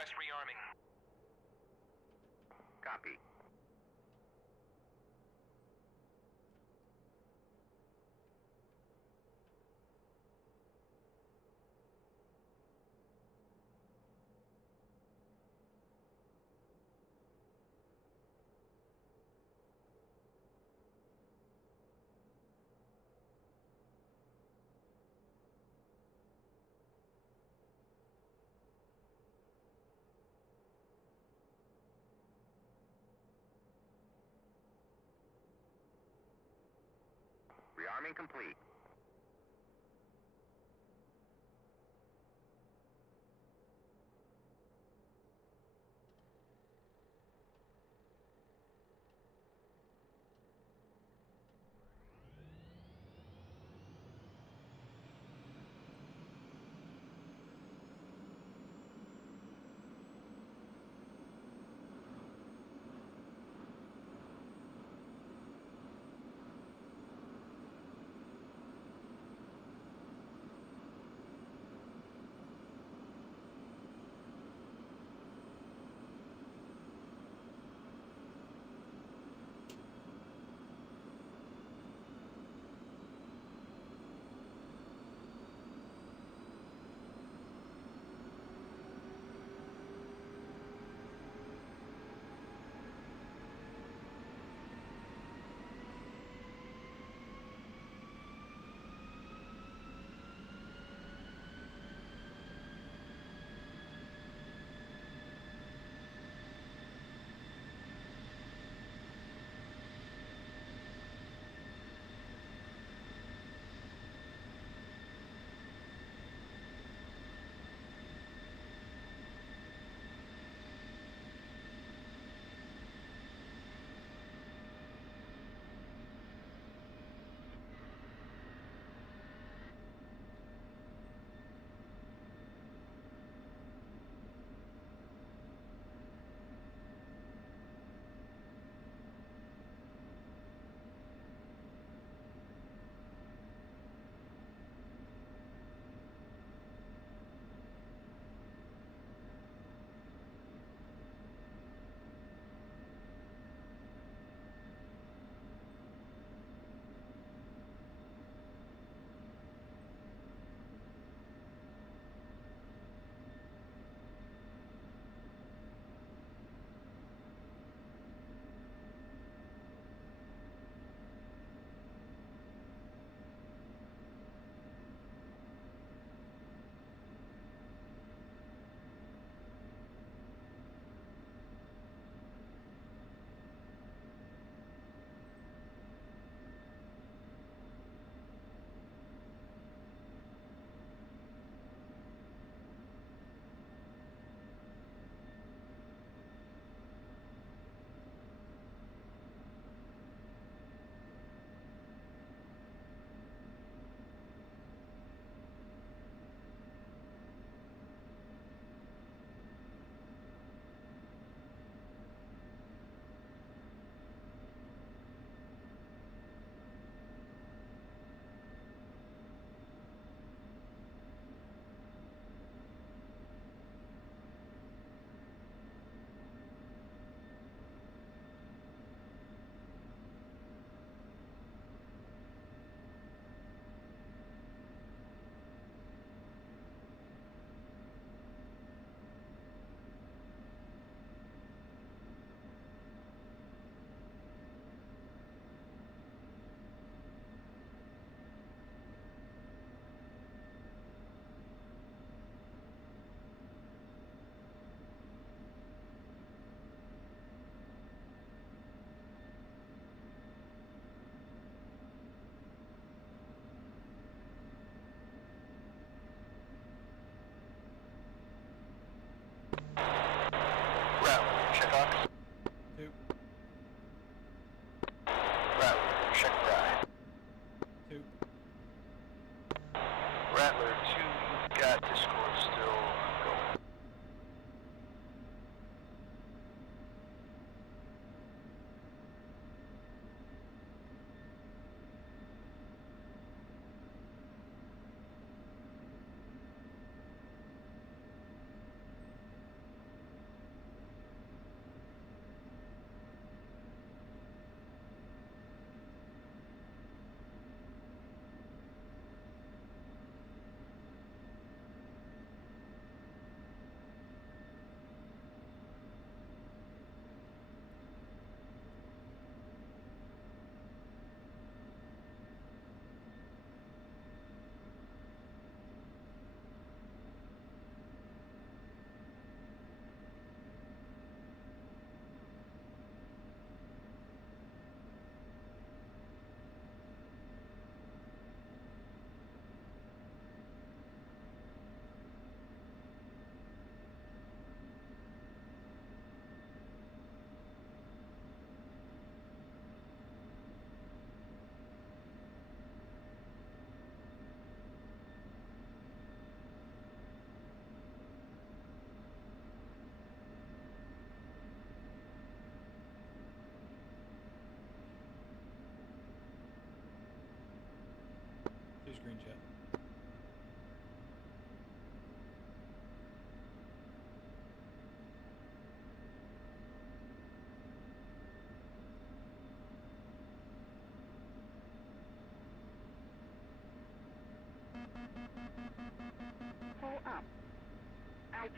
Request rearming. Copy. Rearming complete.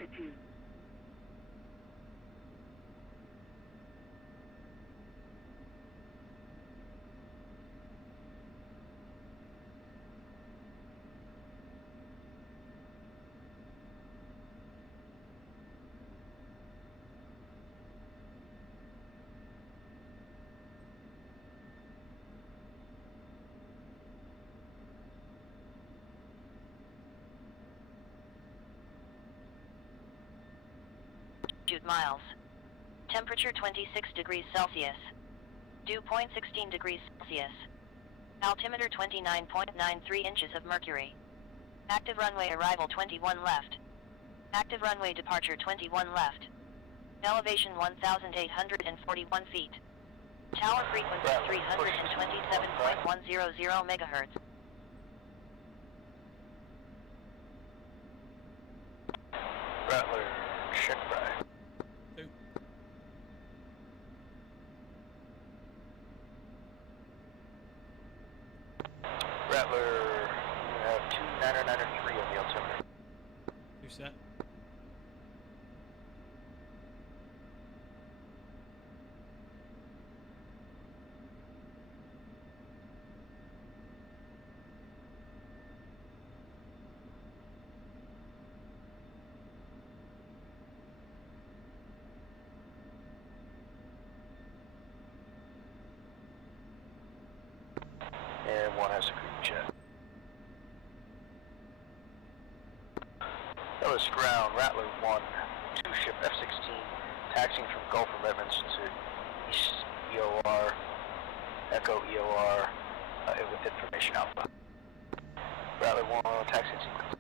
altitude. Miles. Temperature 26 degrees Celsius. Dew point 16 degrees Celsius. Altimeter 29.93 inches of mercury. Active runway arrival 21 left. Active runway departure 21 left. Elevation 1,841 feet. Tower frequency 327.100 megahertz. Rattler, check right. Rattler, you have 2993 on the altimeter. You're set. And one has a crew jet. Ellis ground, Rattler 1, 2 ship F-16, taxiing from Gulf of Evans to East EOR, Echo EOR, with information alpha. Rattler 1, taxiing sequence.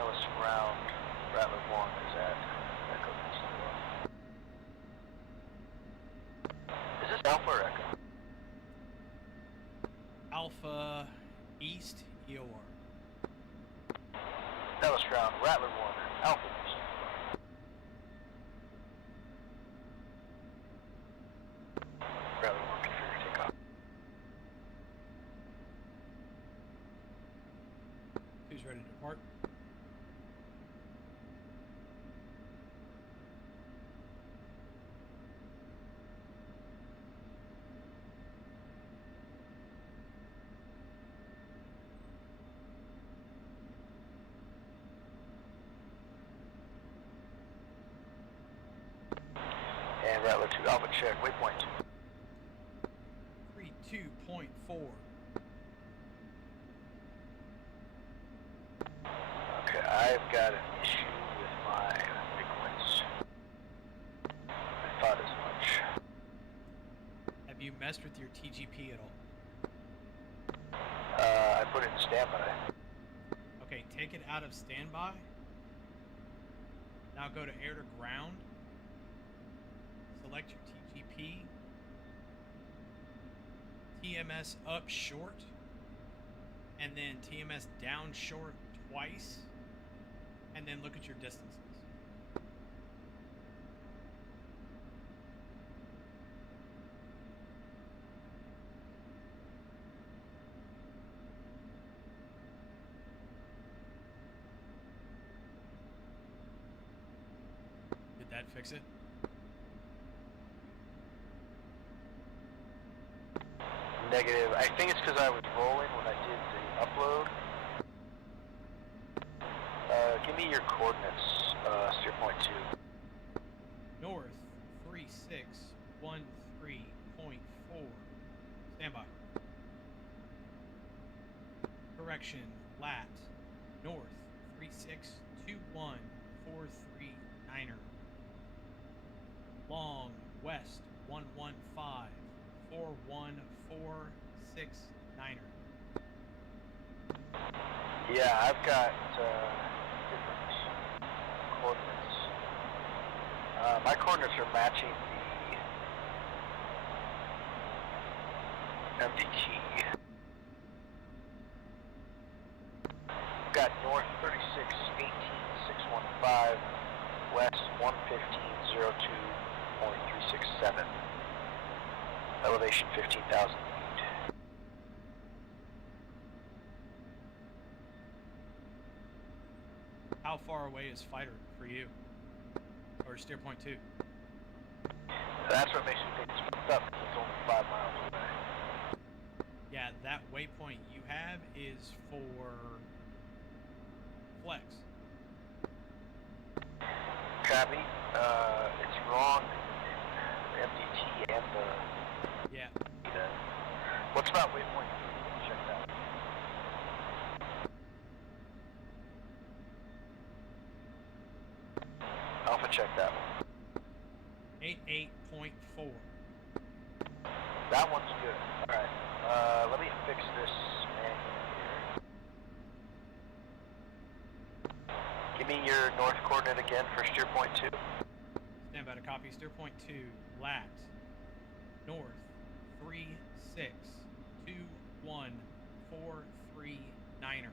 Ellis ground, Rattler 1 is at Echo East EOR. Is this Alpha or Echo? Alpha East EOR. Ellis ground, Rattler 1, Alpha East EOR. Rattler 1, configure takeoff. Who's ready to depart? And Rattler 2, Alpha check, waypoint 2. 32.4. Okay, I've got an issue with my waypoints. I thought as much. Have you messed with your TGP at all? I put it in standby. Okay, take it out of standby. Now go to air to ground. Select your TGP. TMS up short. And then TMS down short twice. And then look at your distances. Did that fix it? Negative. I think it's because I was rolling when I did the upload. Give me your coordinates, steer point 2. North 3613.4. Standby. Correction, lat. North 362143.9er. Long west 1154146.9er. Yeah, I've got different coordinates. My coordinates are matching the empty key. I've got north 3618.615, west 115.02.367, elevation 15,000 feet. How far away is fighter for you? Or steer point 2? That's what makes me think it's fucked up, because it's only 5 miles away. Yeah, that waypoint you have is for flex. Copy. It's wrong in MDT and the... Yeah. What's about waypoint 3? Check that. Alpha check that one. 88.4. That one's good. Alright. Let me fix this manually here. Give me your north coordinate again for steer point 2. Stand by to copy. Steer point 2, lat. North 362143.9er.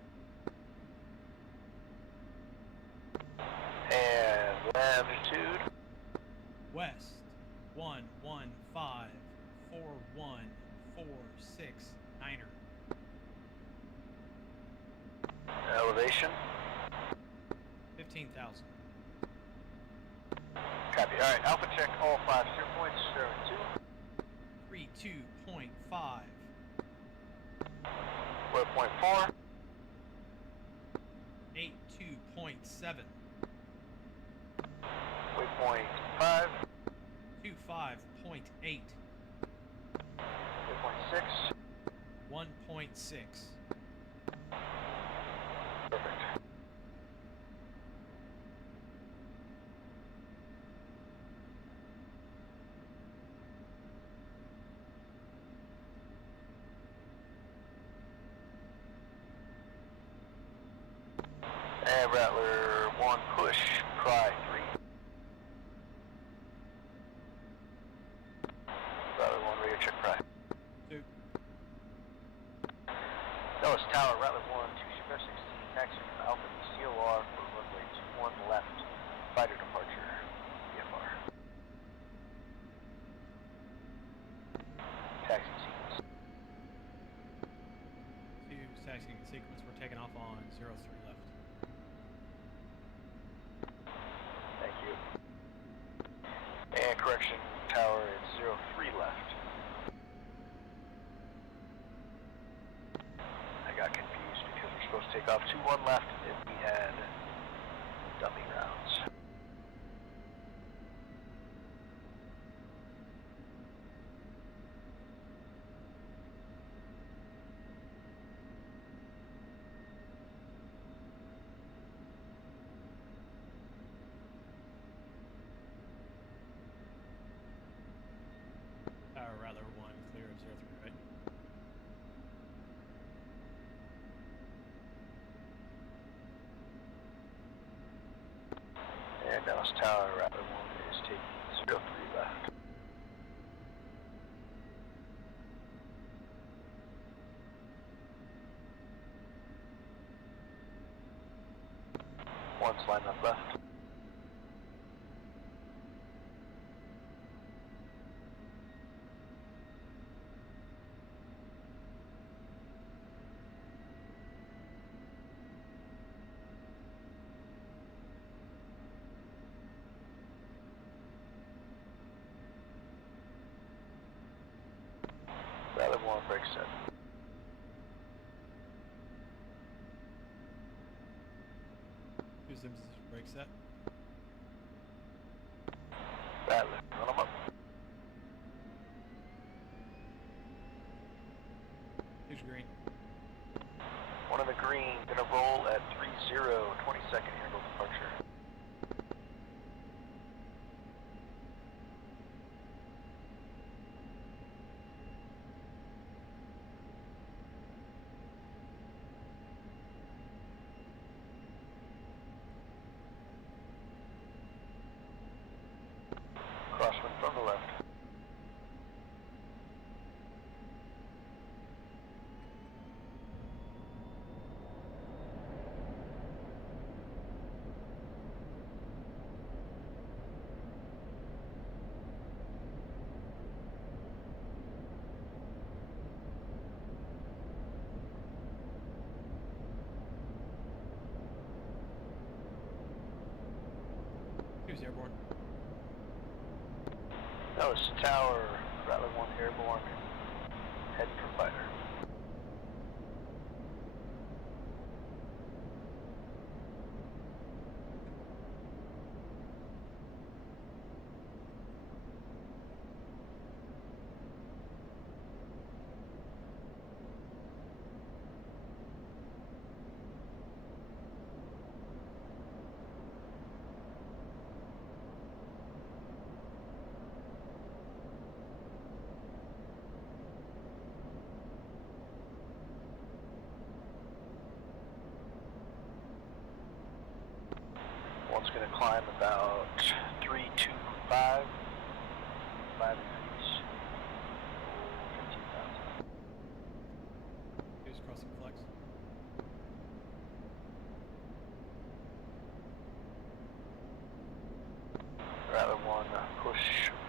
And longitude. West 1154146.9er. Elevation. 15,000. Copy. Alright, Alpha check all 5 steer points. Steer 32.5.2. Waypoint 4. 82.7. Waypoint 5. 25.8. Waypoint 6. 1.6. Perfect. And Rattler 1 push, pry 3. Rattler 1 radio check pry. 2. Nellis Tower, Rattler 1, 2 ship F-16, taxi from Alpha COR for runway 21 left, fighter departure, VFR. Taxi sequence. 2 taxiing sequence. We're taking off on 03 left. Thank you. And correction, tower is 03 left. I got confused because we're supposed to take off 21 left and we had dummy rounds. Dallas Tower, Rattler 1 is taking 03 left. One's line up left. Rattler 1 break set. Who's in break set? Rattler, run them up. Who's green? One in the green, gonna roll at 30, 22nd handle departure. Crosswind from the left. Who's airborne? That was Tower, Rattler 1 airborne, heading for fighter. One's going to climb about 325, 5 degrees, 15,000. Who's crossing flex? Rattler 1, push,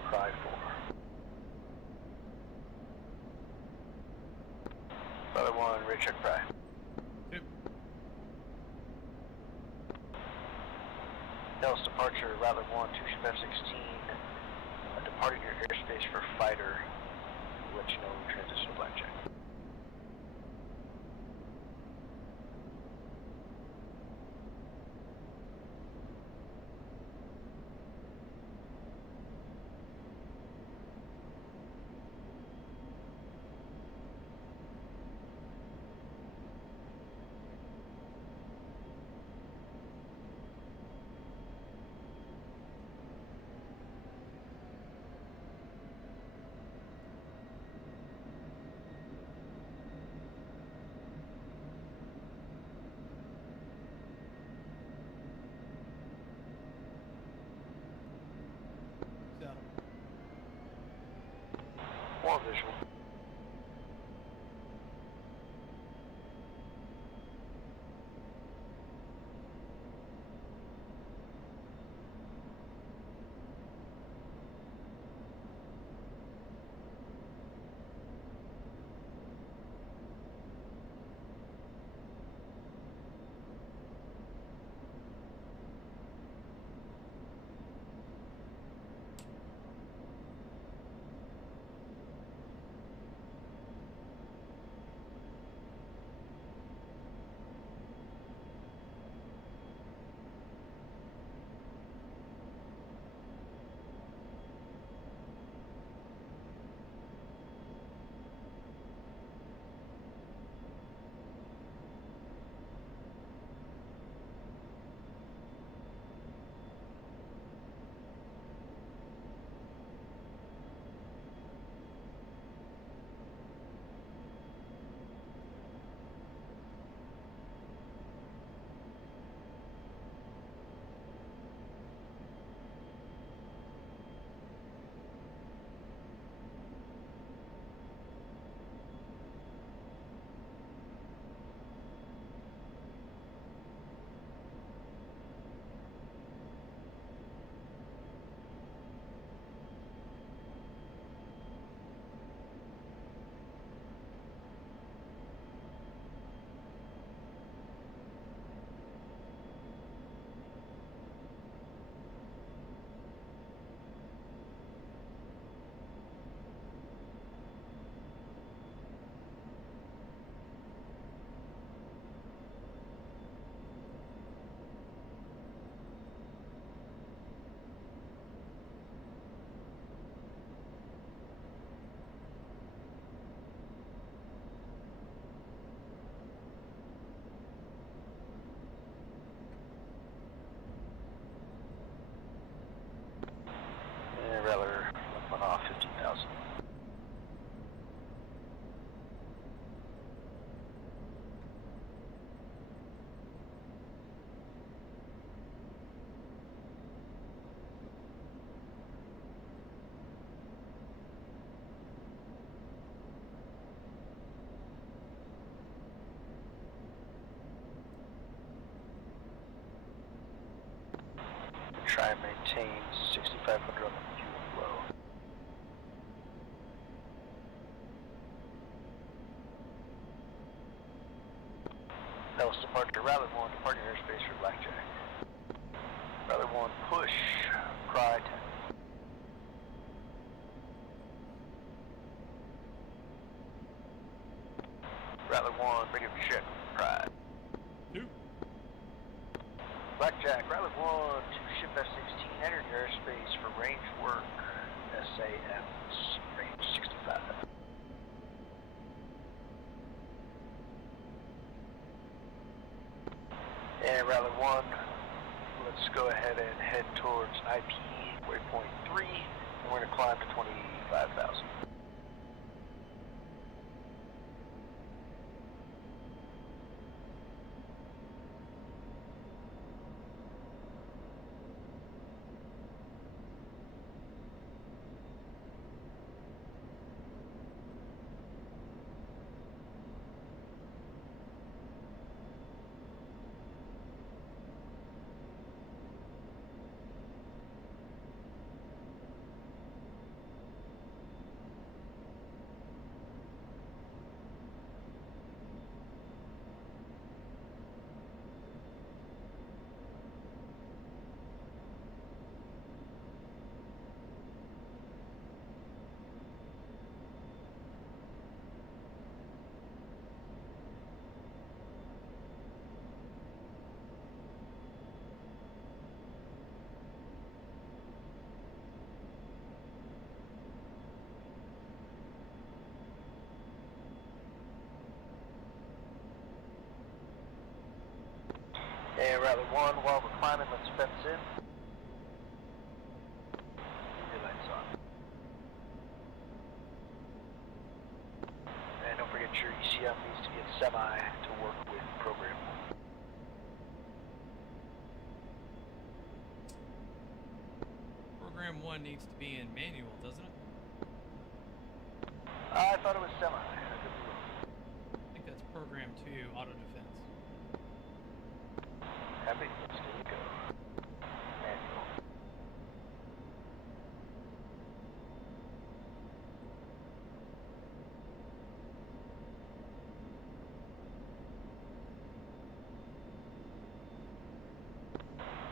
cry 4. Rattler 1, rear check pry. Two. Dallas departure, Rattler 1, 2 ship F-16, departing your airspace for fighter. We'll let you know when transition to blackjack. maintains 6,500 on the fuel flow. That was departure. Rattler 1, departing airspace for Blackjack. Rattler 1, push. Pride. Rattler 1, ready for check. Pride. 2. Blackjack, Rattler 1, 2 ship F-16, enter the airspace for range work. SAMs, range 65. And Rattler 1, let's go ahead and head towards IP waypoint 3, and we're going to climb to 25,000. And Rattler 1, while we're climbing, let's fence in. Keep your lights on. And don't forget your ECM needs to be in semi to work with program 1. Program 1 needs to be in manual, doesn't it? I thought it was semi. I could be wrong. I think that's program 2, auto defense. Happy, let's do it, go. Manual.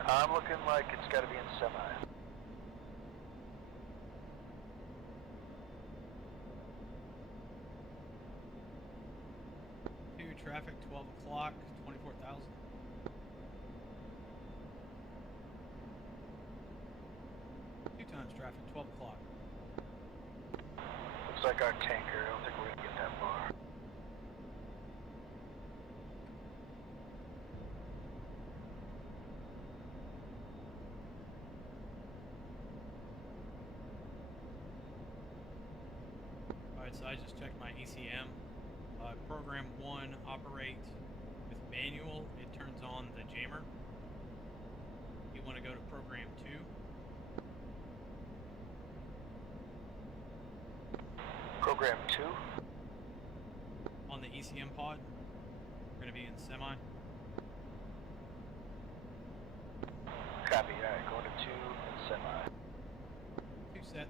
I'm looking like it's got to be in semi. Traffic 12 o'clock, 24,000. 2 times traffic, 12 o'clock. Looks like our tanker. I don't think we're gonna get that far. Alright, so I just checked my ECM. Program 1 operate with manual, it turns on the jammer. You want to go to program 2. Program 2. On the ECM pod, we're going to be in semi. Copy, alright, going to 2 and semi. 2 set.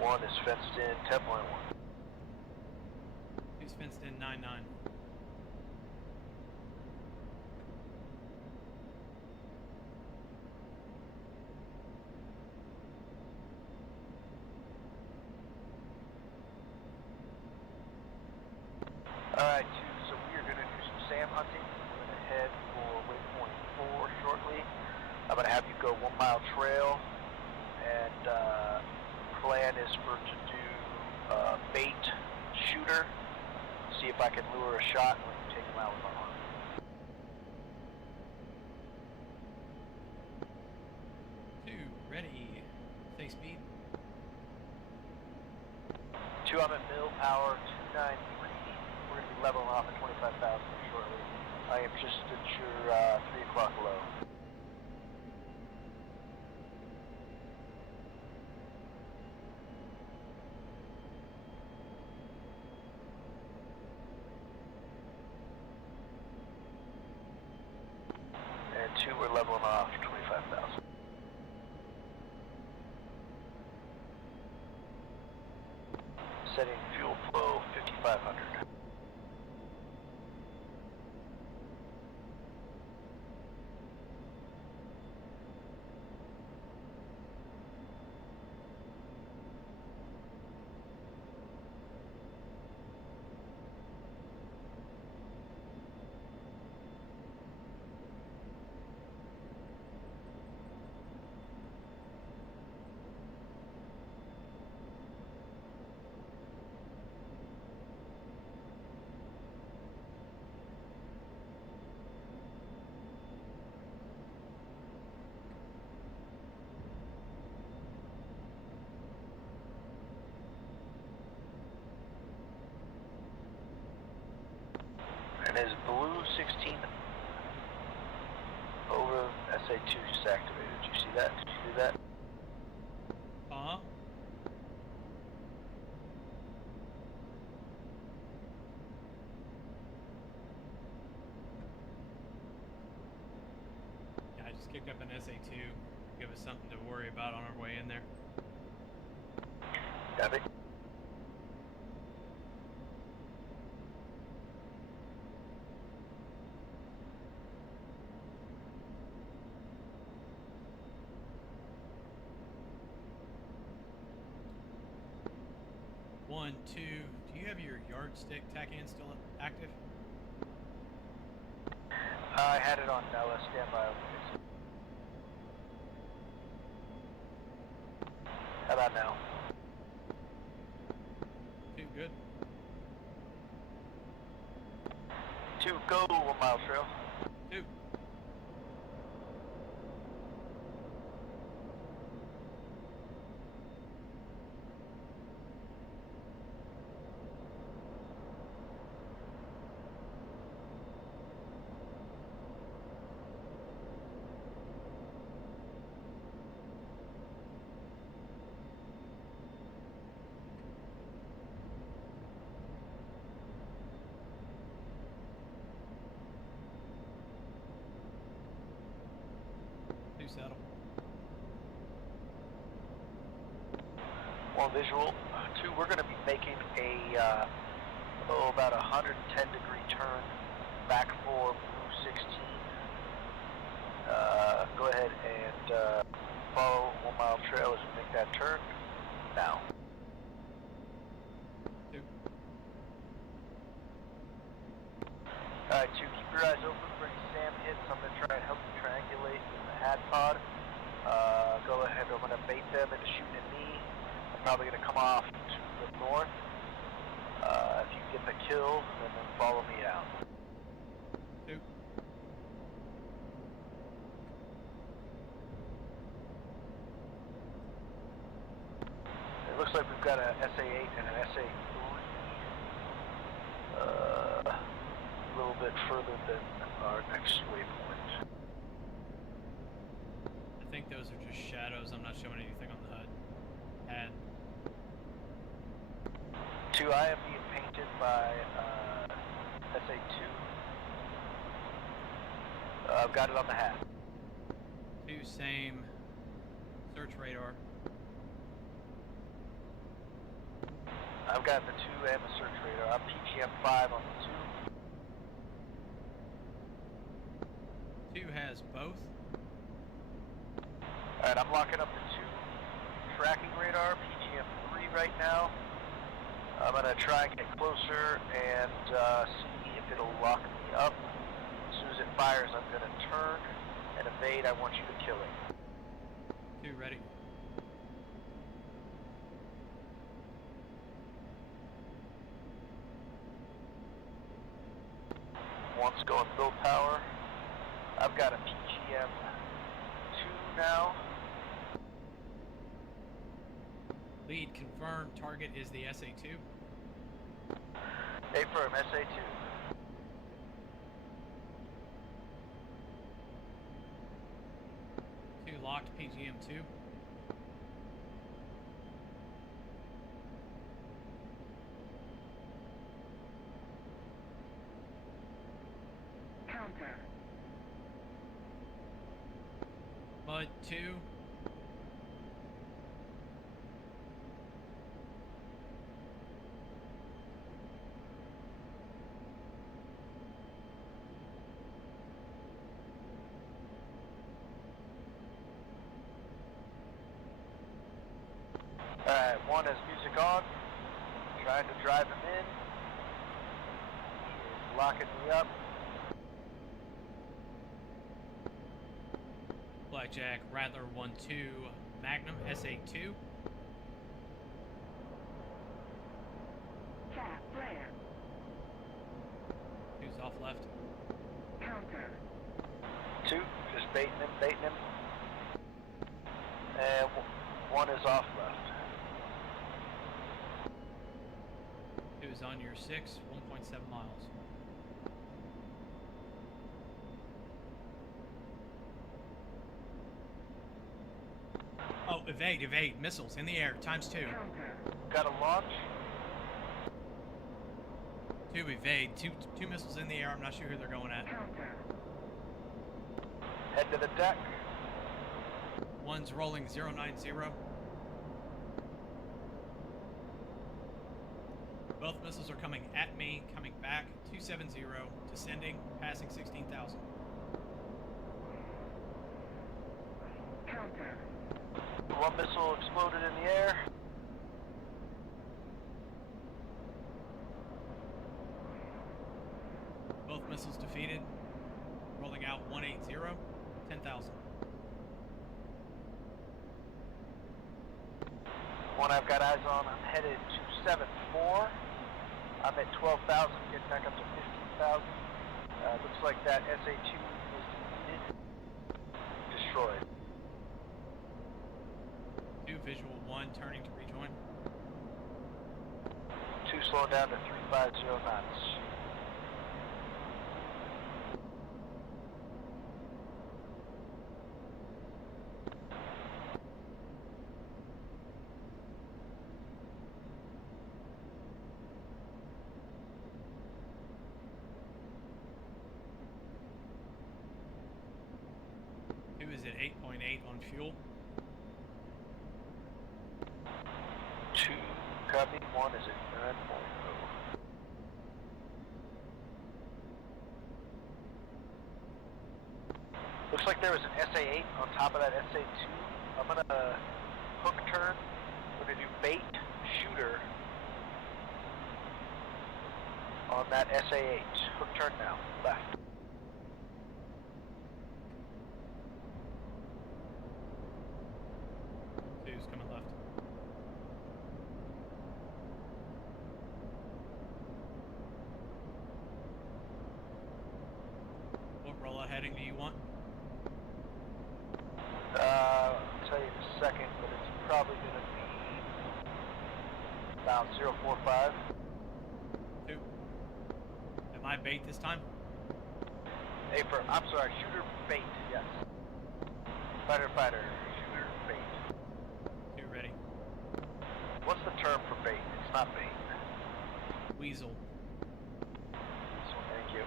1 is fenced in, 10.1. 2's fenced in, 9-9. Alright, 2, so we are going to do some SAM hunting. We're going to head for waypoint 4 shortly. I'm going to have you go 1 mile trail, and plan is for to do bait shooter, see if I can lure a shot and we can take him out with my arm. Ready. Say speed. 2, I'm at mill power 293. We're going to be leveling off at 25,000 shortly. I am just at your 3 o'clock low. And 2, We're leveling off 25,000. Setting fuel flow 5,500. And is blue 16 over SA2 just activated? Did you see that? Did you do that? Huh? Yeah, I just kicked up an SA2. Give us something to worry about on our way in there. Got it. One, two. Do you have your yardstick TACAN still active? I had it on standby. How about now? Two, good. 2, go 1 mile trail. Two. Settle. 1 visual. 2, we're going to be making a about 110 degree turn back for blue 16. Go ahead and follow 1 mile trail as we make that turn now. 2. Alright, 2, keep your eyes open for any SAM hits. I'm going to try and help you triangulate with the HAD pod. Go ahead, I'm going to bait them into shooting at me. I'm probably going to come off to the north. If you get the kill, then follow me out. 2. It looks like we've got an SA8 and an SA3. A little bit further than our next waypoint. I think those are just shadows. I'm not showing anything on the HUD. HAD. 2, I am being painted by SA2. I've got it on the hat. 2, same. Search radar. I've got the 2 and the search radar. I'm PGM 5 on the 2. 2 has both. Alright, I'm locking up the 2 tracking radar, PGM 3 right now. I'm going to try and get closer and see if it'll lock me up. As soon as it fires, I'm going to turn and evade. I want you to kill it. 2, ready. One's going build power. I've got a PGM 2 now. Lead confirmed. Target is the SA2. Affirm, SA2. 2 locked. PGM 2. Counter. Hut 2. Alright, 1 has music on. Trying to drive him in. He is locking me up. Blackjack, Rattler 1-2, Magnum, SA2. Flat flare. 2's off left. Counter. 2, just baiting him. And 1 is off left. 2 is on your 6, 1.7 miles. Oh, evade, missiles in the air, times 2. Counter. Got a launch. 2 evade, two missiles in the air, I'm not sure who they're going at. Counter. Head to the deck. 1's rolling 090. Both missiles are coming at me, coming back, 270, descending, passing 16,000. Counter. 1 missile exploded in the air. Both missiles defeated, rolling out 180, 10,000. 1 I've got eyes on, I'm headed to 7-4. I'm at 12,000, getting back up to 15,000. Looks like that SA2 was defeated. Destroyed. 2 visual 1 turning to rejoin. 2 slowing down to 350 knots. Is at 8.8 on fuel. 2 copy, 1 is at 9.0. Looks like there was an SA8 on top of that SA2. I'm gonna hook turn. We're gonna do bait shooter on that SA8. Hook turn now, left. 2's coming left. What rollout heading do you want? I'll tell you in a second, but it's probably gonna be about 045. 2. Am I bait this time? I'm sorry, shooter bait, yes. Fighter, shooter bait. 2 ready. What's the term for bait? It's not bait. Weasel. So thank you.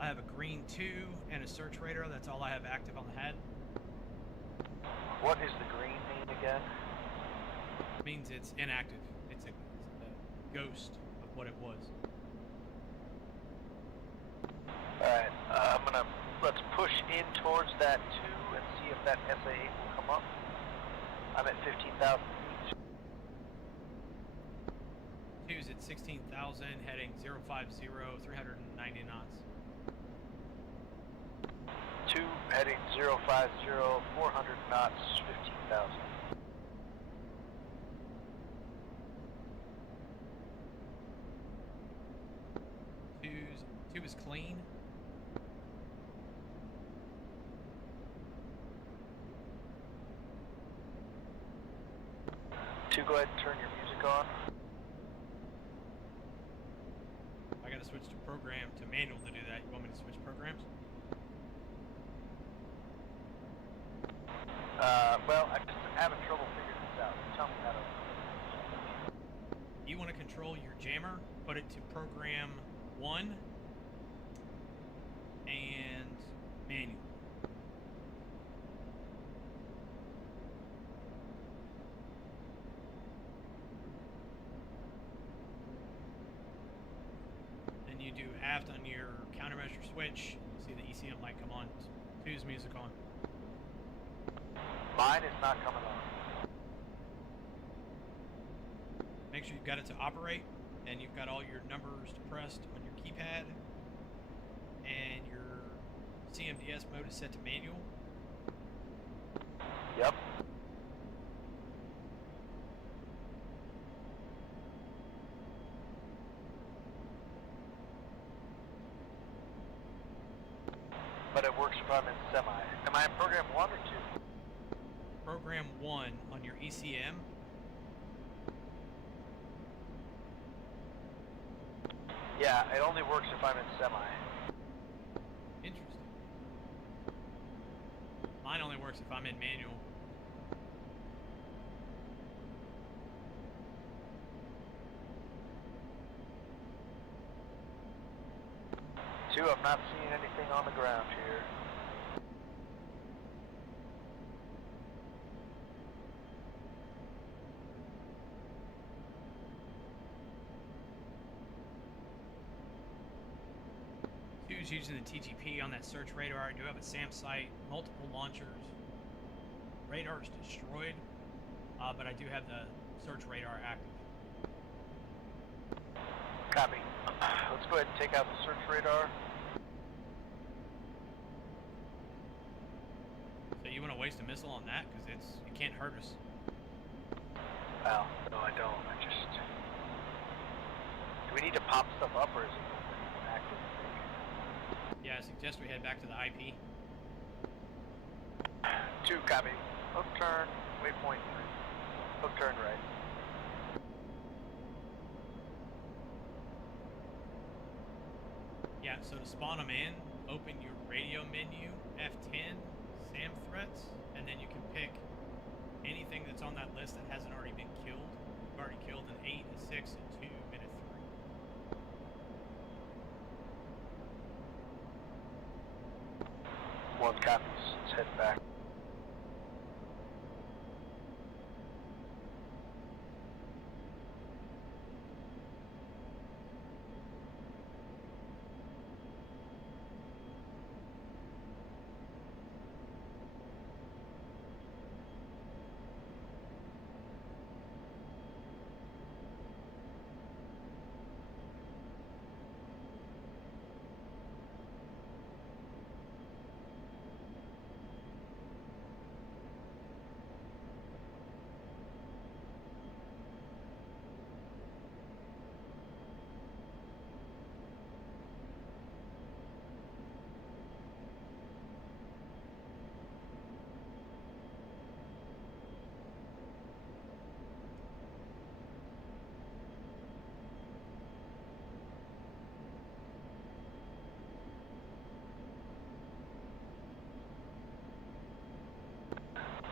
I have a green 2 and a search radar. That's all I have active on the head. What does the green mean again? It means it's inactive. It's a ghost of what it was. Alright, let's push in towards that 2 and see if that SA8 will come up. I'm at 15,000 feet. 2's at 16,000, heading 050, 390 knots. 2 heading 050, 400 knots, 15,000. 2 is clean. 2, go ahead and turn your music on. I gotta switch to program to manual to do that. You want me to switch programs? Well, I'm just having trouble figuring this out. Tell me how to... You want to control your jammer, put it to program 1, and manual. Then you do aft on your countermeasure switch. You see the ECM light come on. Two's music on. Mine is not coming on. Make sure you've got it to operate, and you've got all your numbers pressed on your keypad, and your CMDS mode is set to manual. Yep. But it works if I'm in semi. Am I in program 1 or 2? Program 1 on your ECM. Yeah, it only works if I'm in semi. Interesting. Mine only works if I'm in manual. Two, I'm not seeing anything on the ground here. Two's using the TGP on that search radar. I do have a SAM site, multiple launchers. Radar is destroyed, but I do have the search radar active. Copy. Let's go ahead and take out the search radar. So you want to waste a missile on that? Because it can't hurt us. Well, no, I don't. I just... Do we need to pop stuff up, or is it active? Yeah, I suggest we head back to the IP. 2, copy. Hook turn, waypoint 3. Hook turn right. Yeah, so to spawn them in, open your radio menu, F10, SAM threats, and then you can pick anything that's on that list that hasn't already been killed. We've already killed an 8, a 6, a 2, and a 3. 1 copies. Let's head back.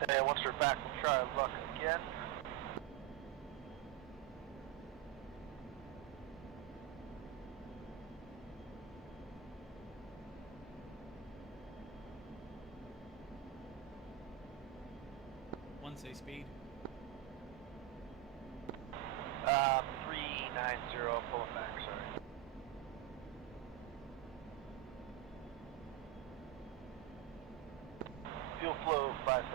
And once we're back, we'll try our luck again. One say speed. 390, pulling back, sorry. Fuel flow 5,000.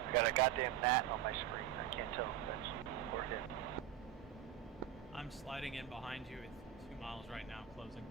I got a goddamn gnat on my screen. I can't tell if that's you or him. I'm sliding in behind you at 2 miles right now, closing.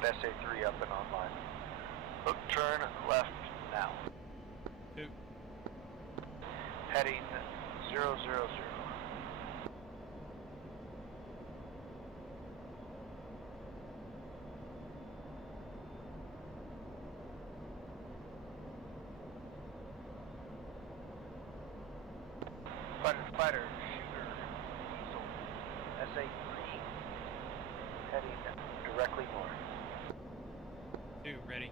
that SA3 up and online. Hook turn left now. 2. Heading 000. Fighter, shooter, diesel, SA3, heading directly north. 2, ready.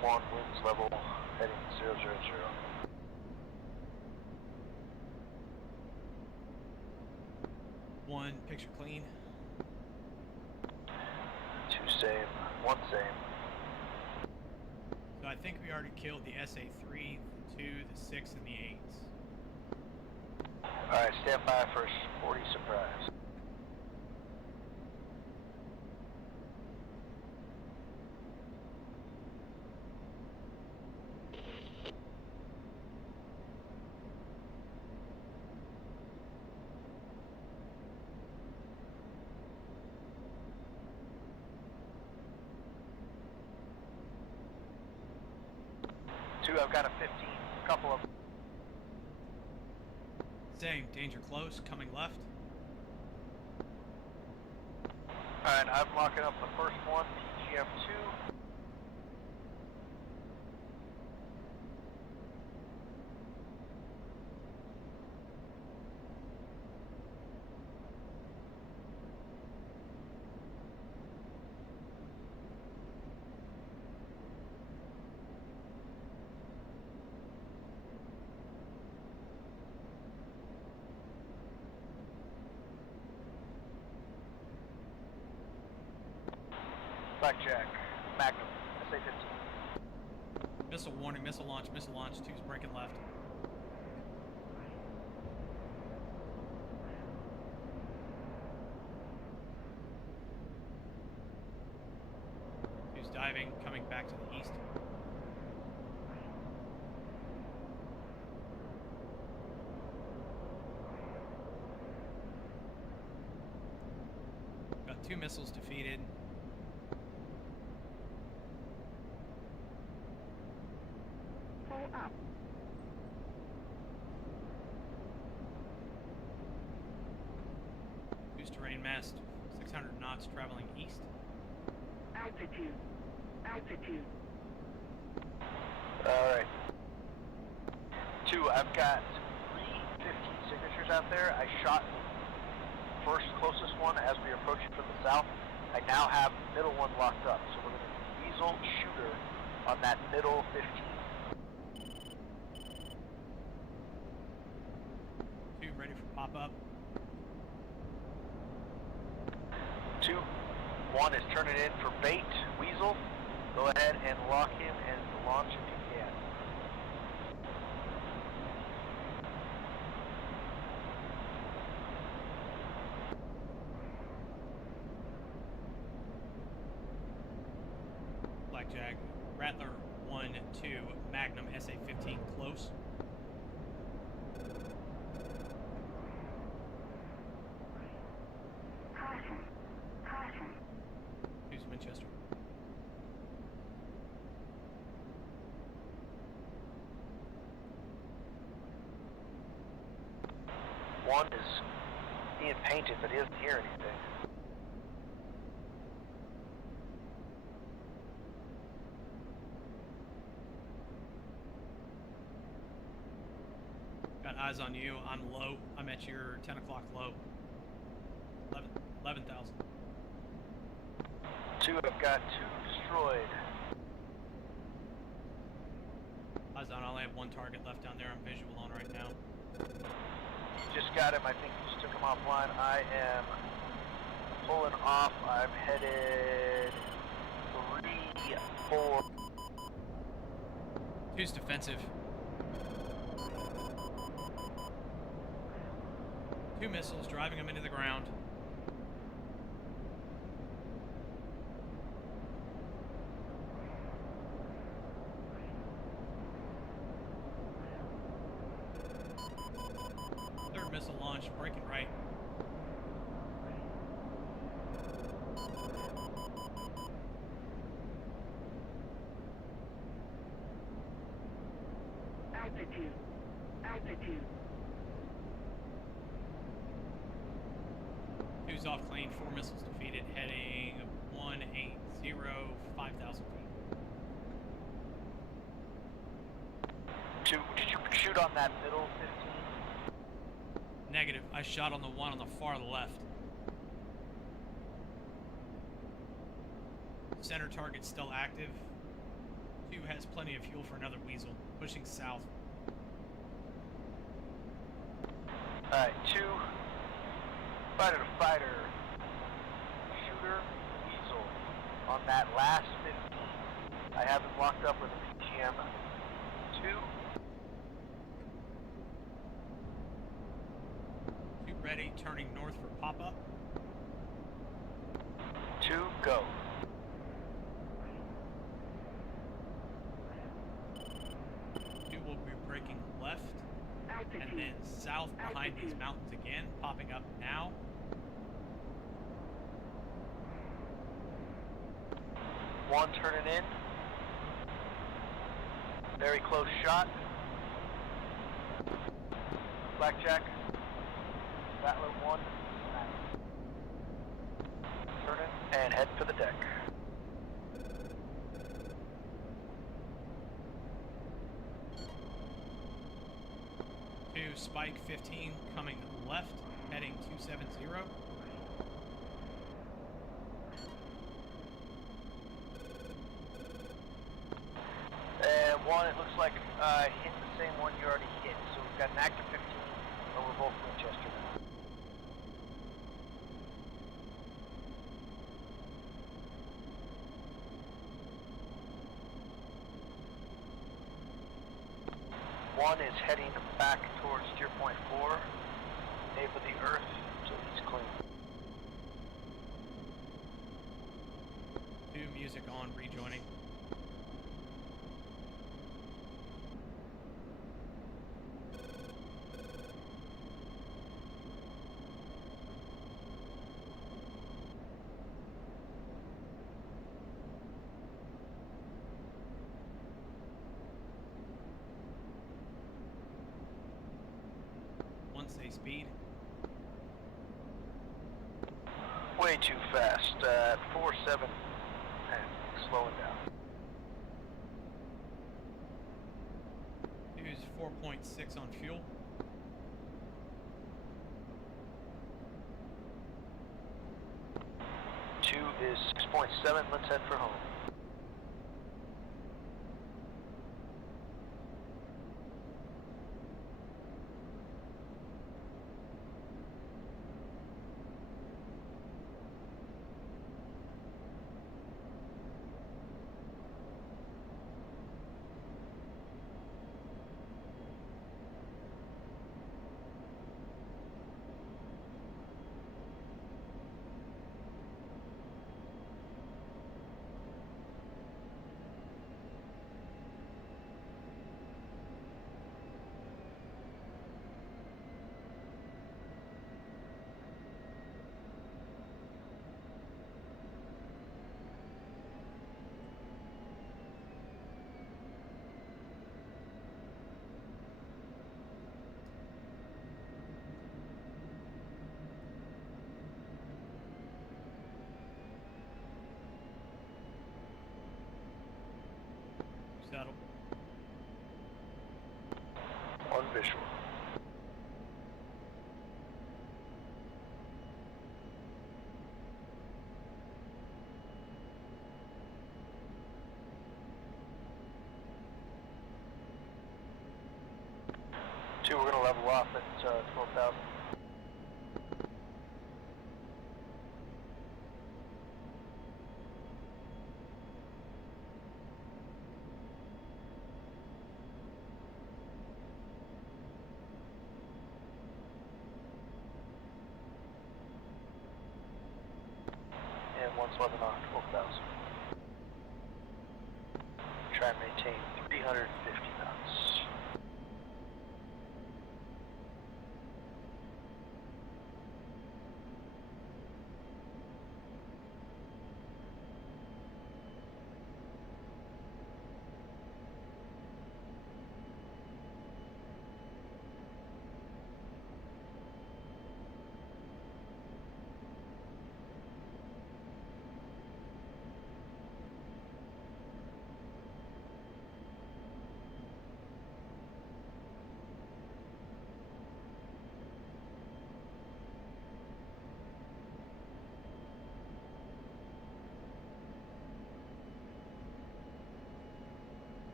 One winds level, heading 000. 1, picture clean. 2 same, 1 same. So I think we already killed the SA3, the 2, the 6, and the 8s. Alright, stand by for a 40 surprise. I've got a 15, couple of... Same, danger close, coming left. Alright, I'm locking up the first one, PGM2. Blackjack, Magnum, SA-15. Missile warning, missile launch, 2's breaking left. Who's diving, coming back to the east. Got 2 missiles defeated. Pull up. Who's terrain mast, 600 knots traveling east. Altitude. Altitude. Alright. 2, I've got 3 15 signatures out there. I shot the first closest one as we were approaching from the south. I now have the middle one locked up, so we're going to weasel shooter on that middle 15. 2, ready for pop-up. 2, 1 is turning in for bait, weasel. Go ahead and lock him and launch if you can. Blackjack, Rattler 1, 2, Magnum SA-15 close. Caution. Caution. Who's Winchester? One is being painted, but he doesn't hear anything. Got eyes on you. I'm low. I'm at your 10 o'clock low. 11,000. 2, I've got 2 destroyed. Eyes on. I only have 1 target left down there. I'm visual on right now. Just got him. I think you just took him offline. I am pulling off. I'm headed 3, 4. 2's defensive. 2 missiles, driving them into the ground. Third missile launch, braking right. Altitude. Altitude. 2's off clean, 4 missiles defeated, heading 180, 5,000 feet. 2, did you shoot on that middle 15? Negative. I shot on the one on the far left. Center target still active. 2 has plenty of fuel for another weasel. Pushing south. Alright, 2, fighter to fighter, shooter, weasel, on that last 15. I have him locked up with a PGM 2. 2 ready, turning north for pop-up. 2, go. 2 will be braking left, Altitude. and then south behind these mountains again, popping up now. 1 turning in. Very close shot. Blackjack. Rattler 1. Turn in and head for the deck. 2 Spike 15 coming left, heading 270. And 1, it looks like hit the same one you already hit. So we've got an active 15, and we're both Winchester now. One is heading back towards Steer Point 4, nape of the Earth, so he's clean. 2 music on, rejoining. Say speed. Way too fast, 4-7, and slowing down. 2's 4.6 on fuel. 2 is 6.7, let's head for home. Settle. On visual. Two, we're gonna level off at 12,000. one's Lebanon, 12,000. Try and maintain 350 knots.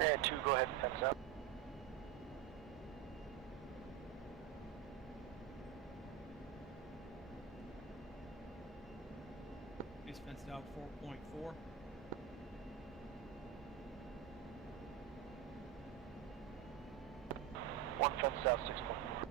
And 2, go ahead and fence out. He's fenced out 4.4. One fenced out 6.4.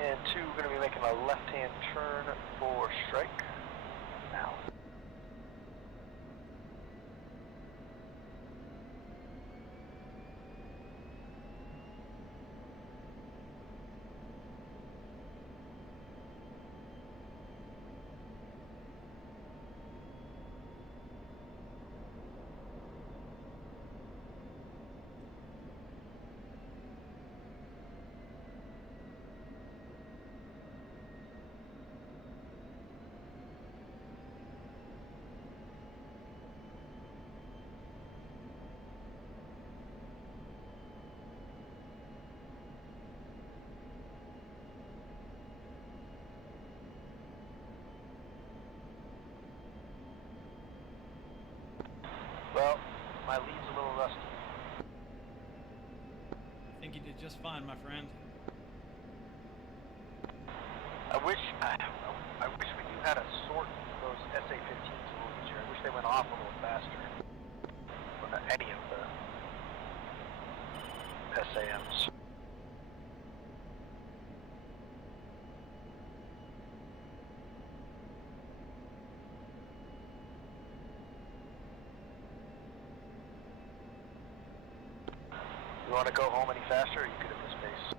And 2, we're going to be making a left-hand turn for strike now. Well, my lead's a little rusty. I think you did just fine, my friend. I wish we knew how to sort those SA-15s a little easier. I wish they went off a little faster. Or any of the SAMs. You want to go home any faster, or you good at this pace?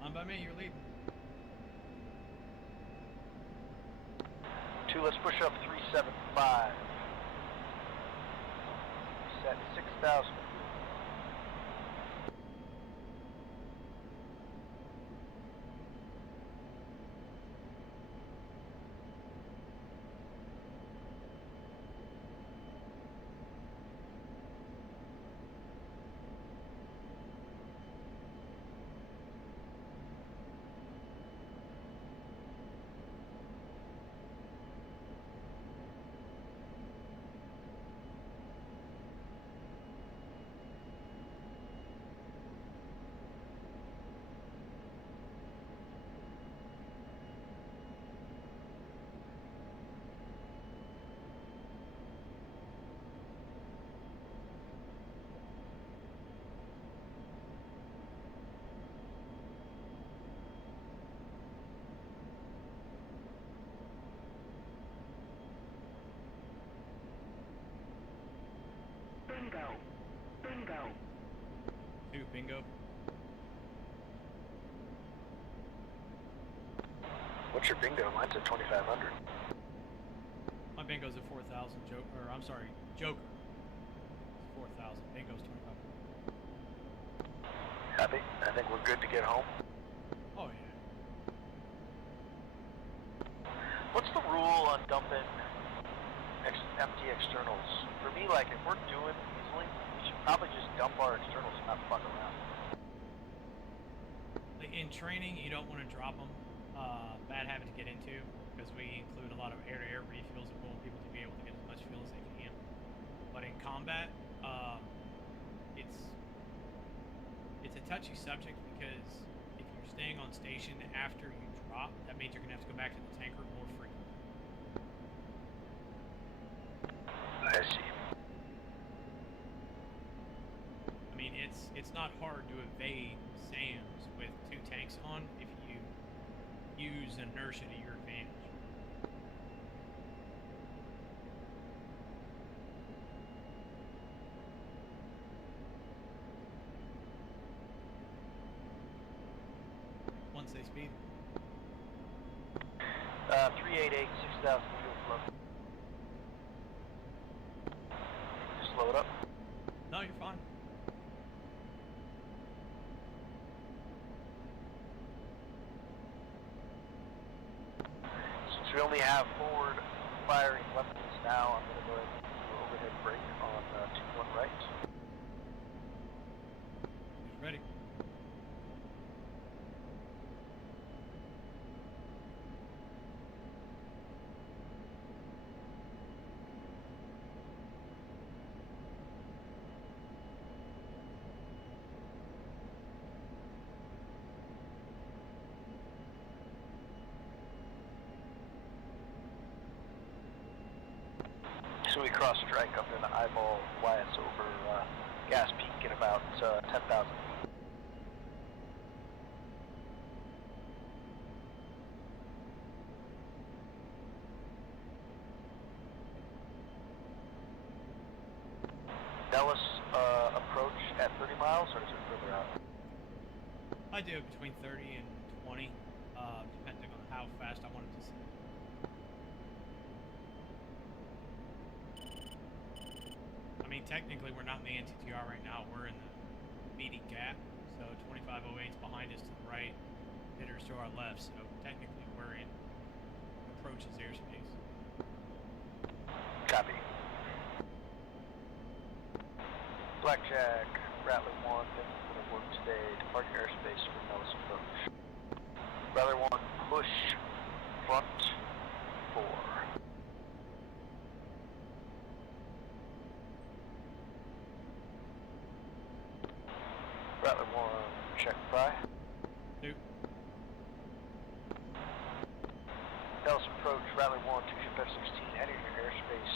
Fine by me, you're leading. 2, let's push up 375. Set 6,000. Bingo. Bingo. 2, bingo. What's your bingo? Mine's at 2,500. My bingo's at 4,000. Or I'm sorry, Joker. It's 4,000. Bingo's 2,500. Happy? I think we're good to get home. Oh yeah. What's the rule on dumping empty externals? For me, like, if we're doing easily, we should probably just dump our externals and not fuck around. Like in training, you don't want to drop them. Bad habit to get into, because we include a lot of air-to-air refuels and we want people to be able to get as much fuel as they can. But in combat, it's a touchy subject, because if you're staying on station after you drop, that means you're gonna have to go back to the tanker more frequently. evade SAMs with 2 tanks on if you use inertia to your advantage. Once they speed. 388, 6,000 fuel flow. Just slow it up. No, you're fine. Since we only have forward firing weapons now, I'm going to go ahead and do an overhead brake on 2-1 right. Who's ready? So we cross strike up in the eyeball Wyatts over gas peak in about 10,000 feet. Dallas approach at 30 miles, or is it further out? I do between 30 and 20, depending on how fast I want it to see. I mean, technically, we're not in the NTTR right now. We're in the median gap, so 2508's behind us to the right, hitters to our left, so technically we're in approaches airspace. Copy. Blackjack, Rattler 1, thank you for the work today. Departing airspace for Nellis approach. Rattler 1, push front 4. Rattler 1, check fry. 2. Dallas approach, Rattler 1, 2 ship F-16, entering your airspace.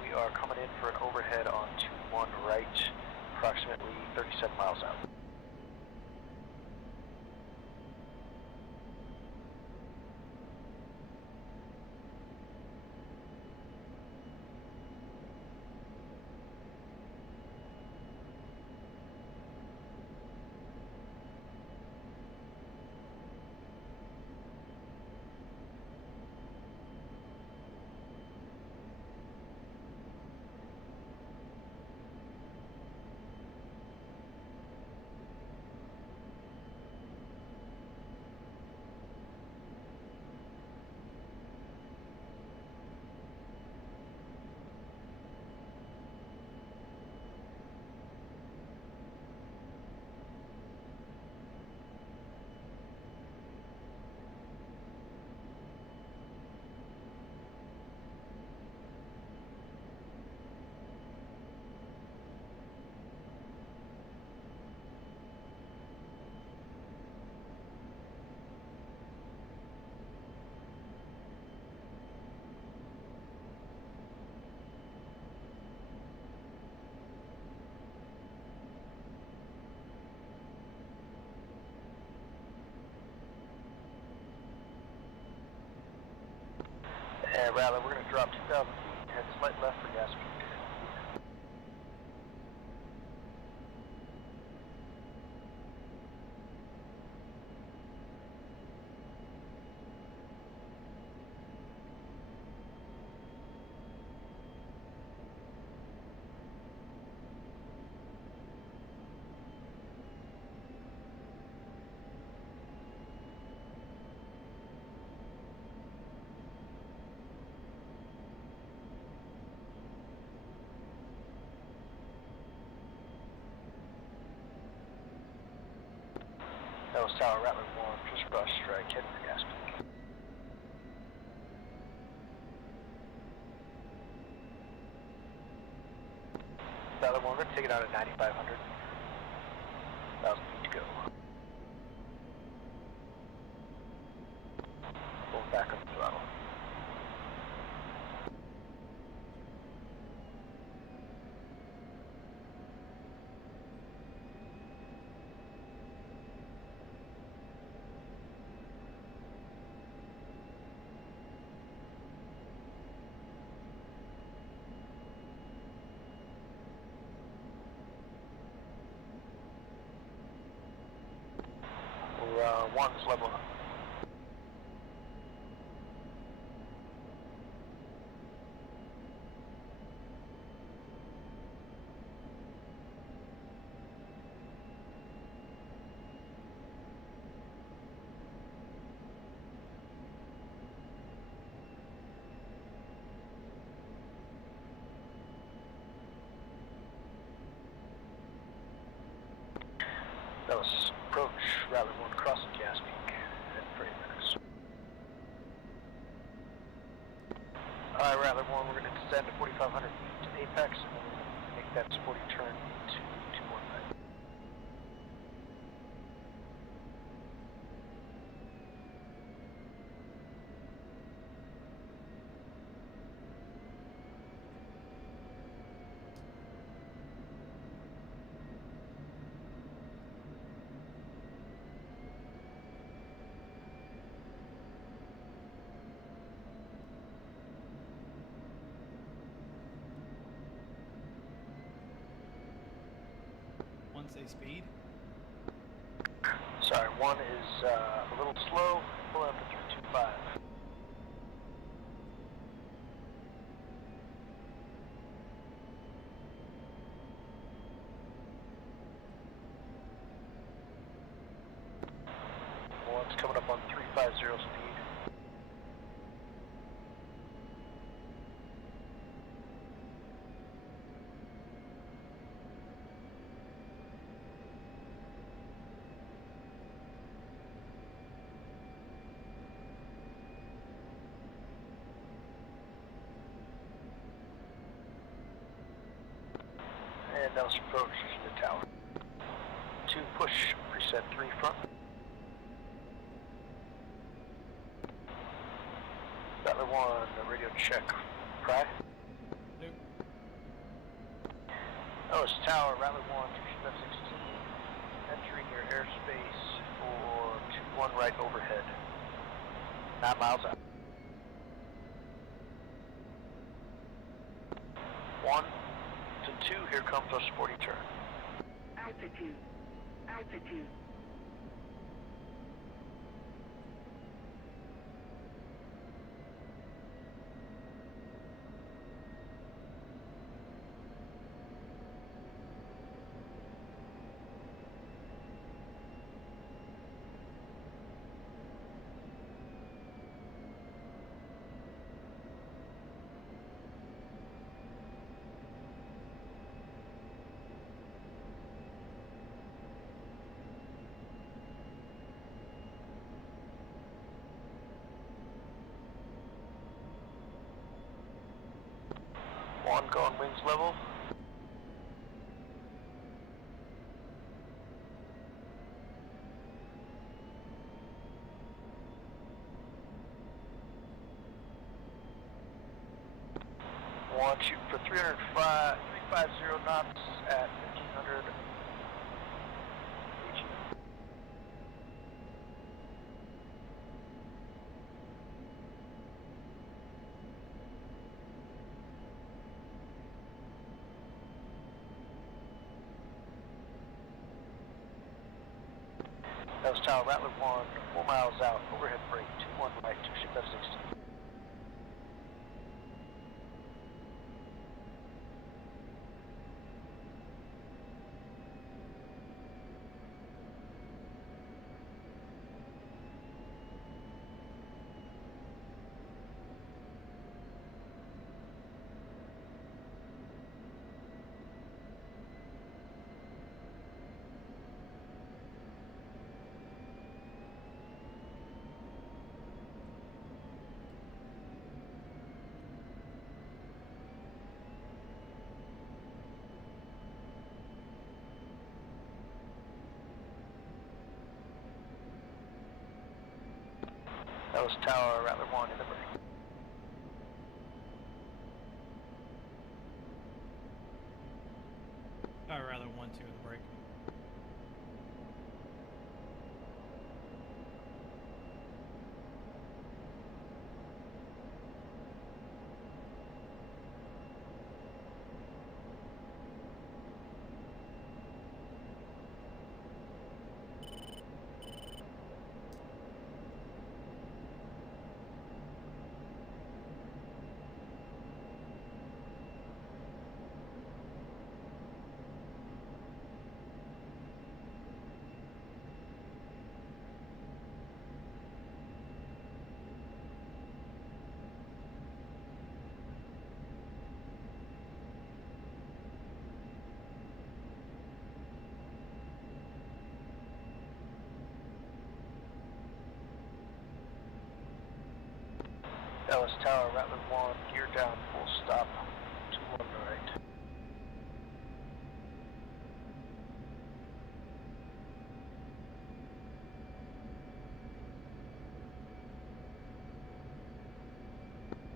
We are coming in for an overhead on 2-1 right, approximately 37 miles out. And Rattler, we're going to drop 2,000 feet, head slight left for gas peak. That was Tower Rattler 1, just cross strike, heading for gas peak. Rattler 1, we're going to take it out at 9,500. 1,000 feet to go. Pulling back on the throttle. 1's level up. That was approach, Rattler 1 crossing gas peak at Freighters. Alright, Rattler 1, we're going to descend to 4,500 feet to apex and then we're going to make that sporty turn to 2-1 right. Say speed. Sorry, 1 is a little slow, pull up to 325. One's coming up on 350 speed. And now let's approach the tower. 2 push, preset 3 front. Rattler 1, radio check. Pry. Nope. Oh, it's tower, Rattler 1, 2 ship F-16. Entering your airspace for 2-1 right overhead. 9 miles out. 1 to 2, here comes our sporty turn. Altitude. Altitude. One going wings level. One shooting for 350 knots at 1500. That was Tower Rattler 1, 4 miles out, overhead break, 2-1 right, 2 ship F-16. That was Tower Rattler 1 in the break. I'd rather 1-2 in the break. Dallas Tower, Rattler 1, gear down, full stop, 21 right.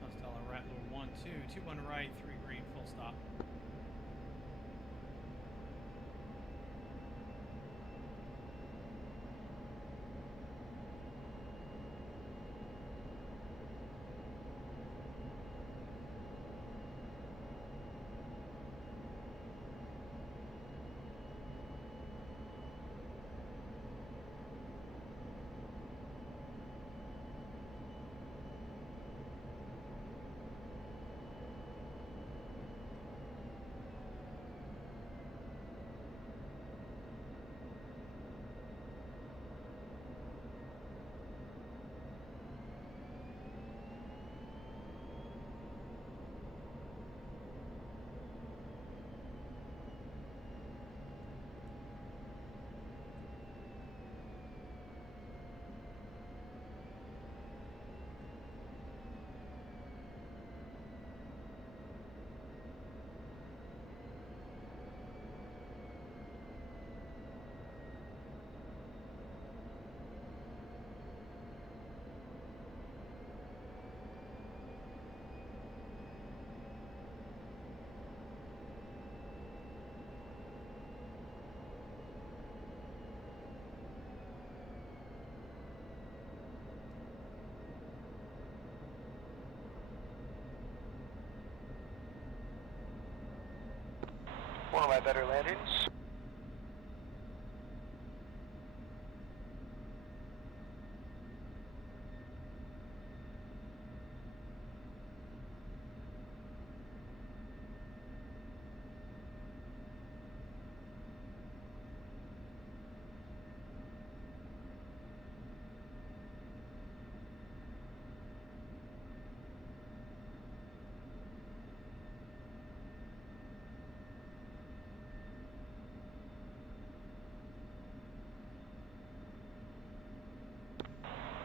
Let's tell our Rattler 1, 2, 21 right, 3 green, full stop. One of my better landings.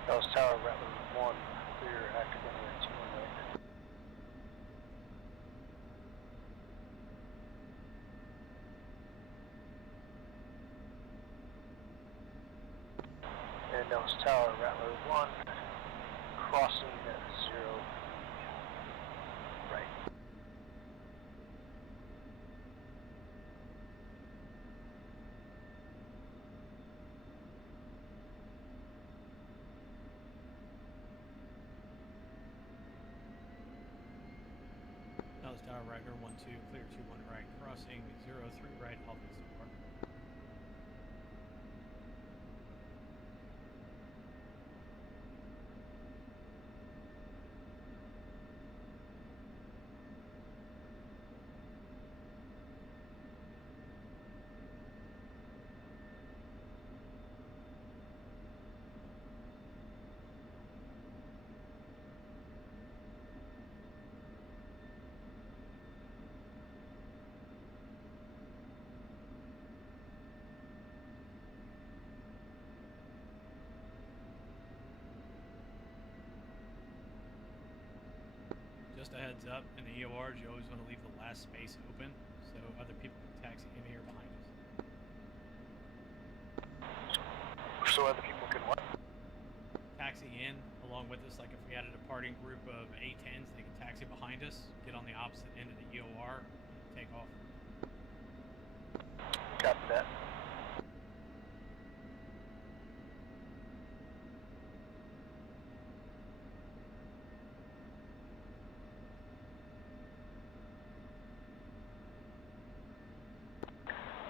Dallas Tower, Rattler 1, clear, active runway 21 right. And Dallas Tower, Rattler 1, crossing at 0 right. Dallas Tower, Rattler 1, 2, clear 21 right, crossing 03 right, off the bar. Just a heads up, in the EORs, you always want to leave the last space open so other people can taxi in here behind us. So other people can what? Taxi in along with us, like if we had a departing group of A10s, they can taxi behind us, get on the opposite end of the EOR, and take off. Copy that.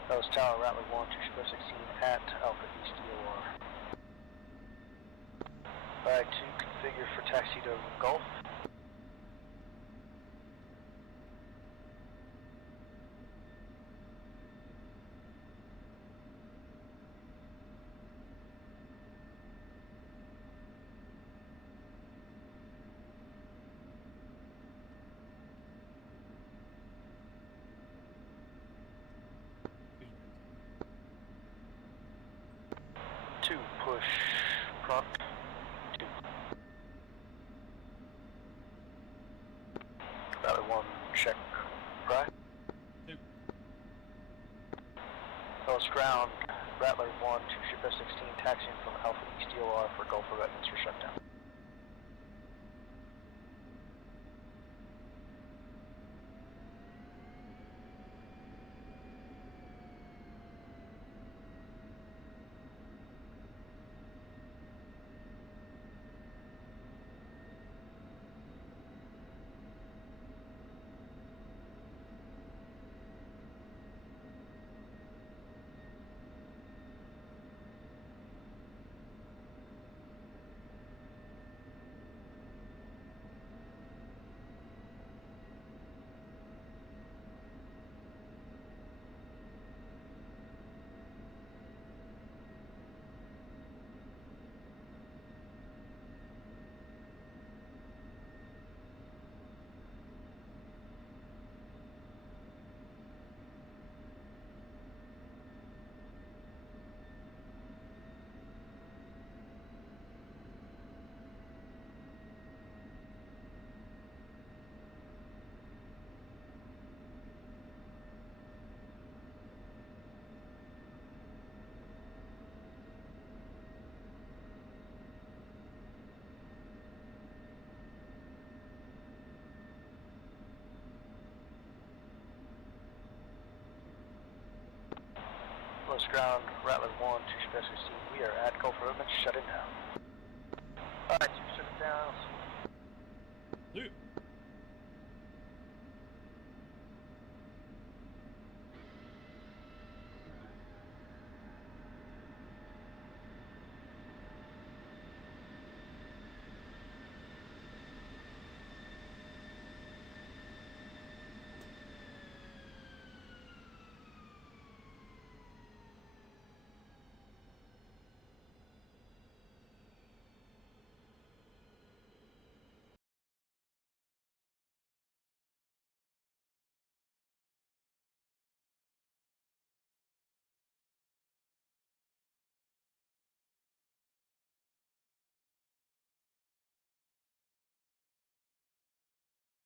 Dallas Tower, Rattler 1, 2 Ship 16 at Alpha East EOR. Alright, 2, configure for taxi to Gulf. Push prompt 2. check, right? 2. Lowest ground, Rattler 1, 2 ship F-16, taxiing from Alpha East DOR for Gulf of Edmonds shutdown. Lowest ground, Rattler 1, 2 ship F-16, we are at Gulf of Edmonds, shut it down. Alright, 2 shut it down. Dude.